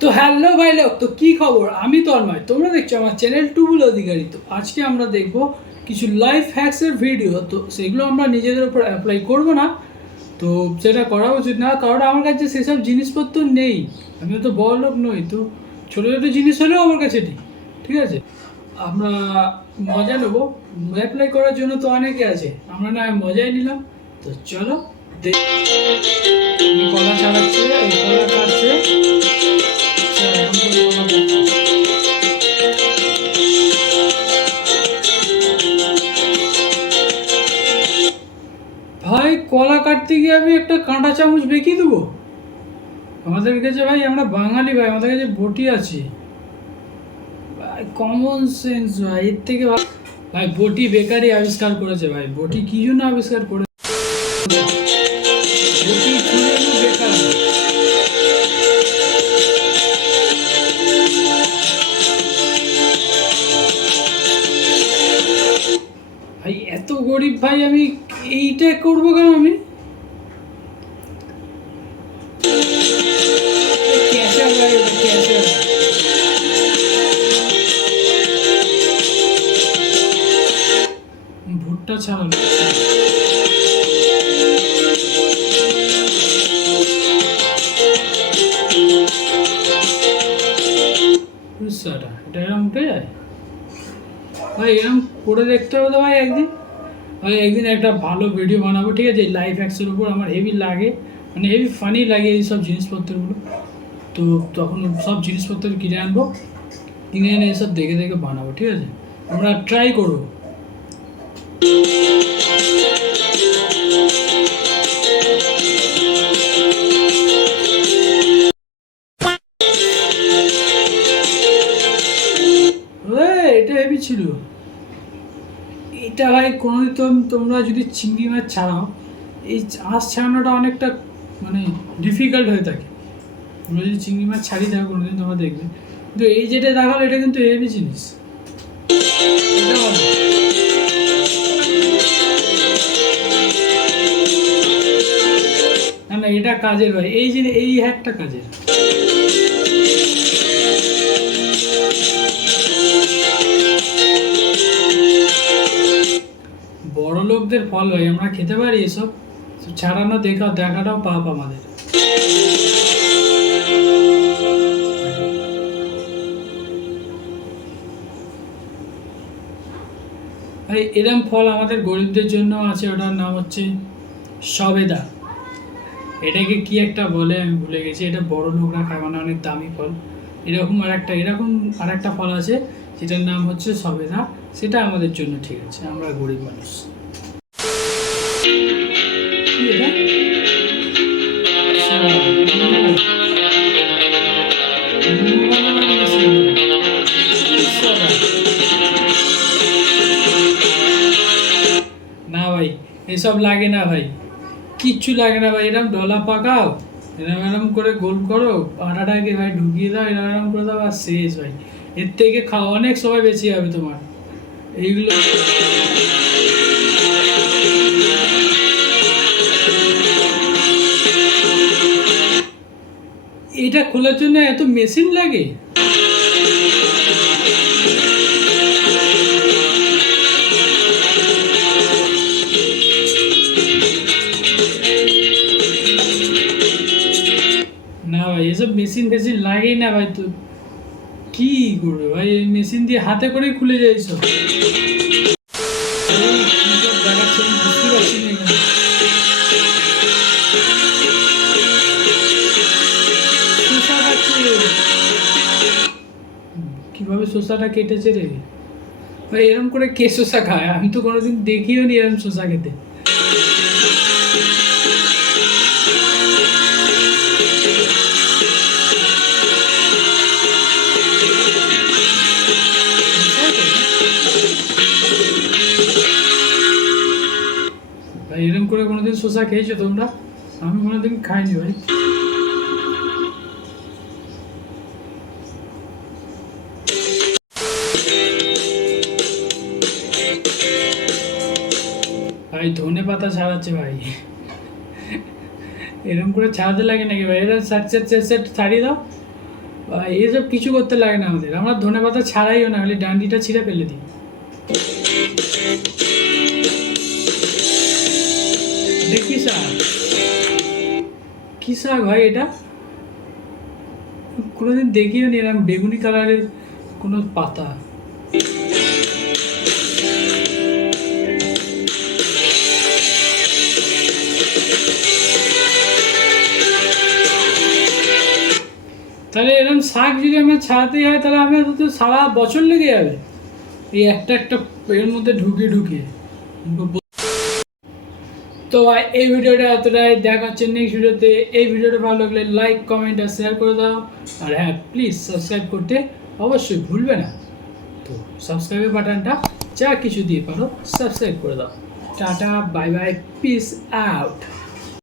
তো হ্যালো ভাই লোক, তো কি খবর? আমি তন্ময়, তোমরা দেখছো আমার চ্যানেল টুবুল অধিকারী। তো আজকে আমরা দেখব কিছু লাইফ হ্যাক্সের ভিডিও। তো সেগুলো আমরা নিজেদের উপর অ্যাপ্লাই করব না, তো সেটা করা উচিত না, কারণ আমার কাছে সেসব জিনিসপত্র নেই। আমি তো বড় লোক নই, তো ছোটো ছোটো জিনিস হলেও আমার কাছে নেই। ঠিক আছে, আমরা মজা নেবো। অ্যাপ্লাই করার জন্য তো অনেকে আছে, আমরা না মজাই নিলাম। তো চলো কলা ছাড়াচ্ছে, এই কলা কাটছে। ভাই, কলা কাটতে গিয়ে আমি একটা কাঁটা চামচ বেঁকিয়ে দেবো? আমাদের কাছে ভাই, আমরা বাঙালি ভাই, আমাদের কাছে বটি আছে ভাই। কমন সেন্স ভাই, এর থেকে ভাই বটি বেকারই আবিষ্কার করেছে ভাই। বটি কি জন্য আবিষ্কার করে? বটি কি জন্য বেকার? ভাই এত গরিব ভাই, আমি এইটা করবো কেন? আমি ক্যাশার ভাই, ওটা ক্যাশার। ভুট্টা ছাড়ানো। এটা এরকম উঠে যায় ভাই, এরকম করে দেখতে হবে তো ভাই একদিন। ভাই একদিন একটা ভালো ভিডিও বানাবো, ঠিক আছে? লাইফ হ্যাক্সের উপর আমার হেভি লাগে, মানে হেভি ফানি লাগে এই সব জিনিসপত্রগুলো। তো তখন সব জিনিসপত্র কিনে আনবো, কিনে এনে এসব দেখে দেখে বানাবো, ঠিক আছে? আমরা ট্রাই করবো। এটা হেভি ছিল। এটা ভাই কোনোদিন তোমরা যদি চিংড়ি মাছ ছাড়াও, এই আঁশ ছাড়ানোটা অনেকটা মানে ডিফিকাল্ট হয়ে থাকে। তোমরা যদি চিংড়ি মাছ ছাড়ি থাকো কোনোদিন, তোমরা দেখবে। কিন্তু এই যেটা দেখালো, এটা কিন্তু হেভি জিনিস। এটা ভালো। না না, এটা কাজের ভাই, এই যে এই হ্যাকটা কাজের। বড় লোকদের ফল ভাই, আমরা খেতে পারি এসব। ছাড়ানো দেখাটাও পাপ আমাদের। ভাই এরম ফল আমাদের গরিবদের জন্য আছে, ওটার নাম হচ্ছে সবেদা। এটাকে কি একটা বলে আমি ভুলে গেছি, এটা বড় লোকরা খায়, মানে অনেক দামি ফল। এরকম আর একটা ফল আছে, যেটার নাম হচ্ছে সবেদা। সেটা আমাদের জন্য ঠিক আছে, আমরা গরিব মানুষ। কি এটা? না ভাই, এসব লাগে না ভাই, কিচ্ছু লাগে না ভাই। এরকম ডলা পাকাও, এরম এরম করে গোল করো, আটাটাকে ভাই ঢুকিয়ে দাও, এরম এরম করে দাও, আর শেষ ভাই। এর থেকে খাওয়া অনেক সময় বেঁচে যাবে তোমার। এইগুলো এটা খোলার জন্য এত মেশিন লাগে? না ভাই, এসব মেশিন ফেশিন লাগেই না ভাই। তো কি করবে ভাই, এই মেশিন দিয়ে হাতে করেই খুলে যায় সব। দেখাচ্ছে আমি বুঝতে পারছি না এখানে। শসা কাটছে, কিভাবে শসাটা কেটেছে রে ভাই? এরম করে কে শসা খায়? আমি তো কোনোদিন দেখিও নি এরম শসা খেতে। ভাই এরম করে কোনোদিন শসা খেয়েছো তোমরা? আমি কোনোদিন খাইনি ভাই। ভাই ধনে পাতা ছাড়াচ্ছে ভাই, এরকম করে ছাড়াতে লাগে নাকি ভাই? এরা সেট ছাড়িয়ে দাও। ভাই এসব কিছু করতে লাগে না আমাদের, আমরা ধনেপাতা ছাড়াইও না, খালি ডান্ডিটা ছিঁড়ে ফেলে দিই। দেখি শাক, কি শাক ভাই এটা? কোনোদিন দেখিও নি এরকম বেগুনি কালারের কোনো পাতা। তাহলে এরকম শাক যদি আমার ছাড়াতেই হয় তাহলে আমার তো সারা বছর লেগে যাবে এই একটা একটা এর মধ্যে ঢুকে ঢুকে। তো ভাই এই ভিডিওটা এতটাই, দেখা হচ্ছে নেক্সট ভিডিওতে। এই ভিডিওটা ভালো লাগলে লাইক কমেন্ট আর শেয়ার করে দাও, আর হ্যাঁ প্লিজ সাবস্ক্রাইব করতে অবশ্যই ভুলবে না। তো সাবস্ক্রাইবের বাটনটা যা কিছু দিয়ে পারো সাবস্ক্রাইব করে দাও। Tata bye bye, piece out.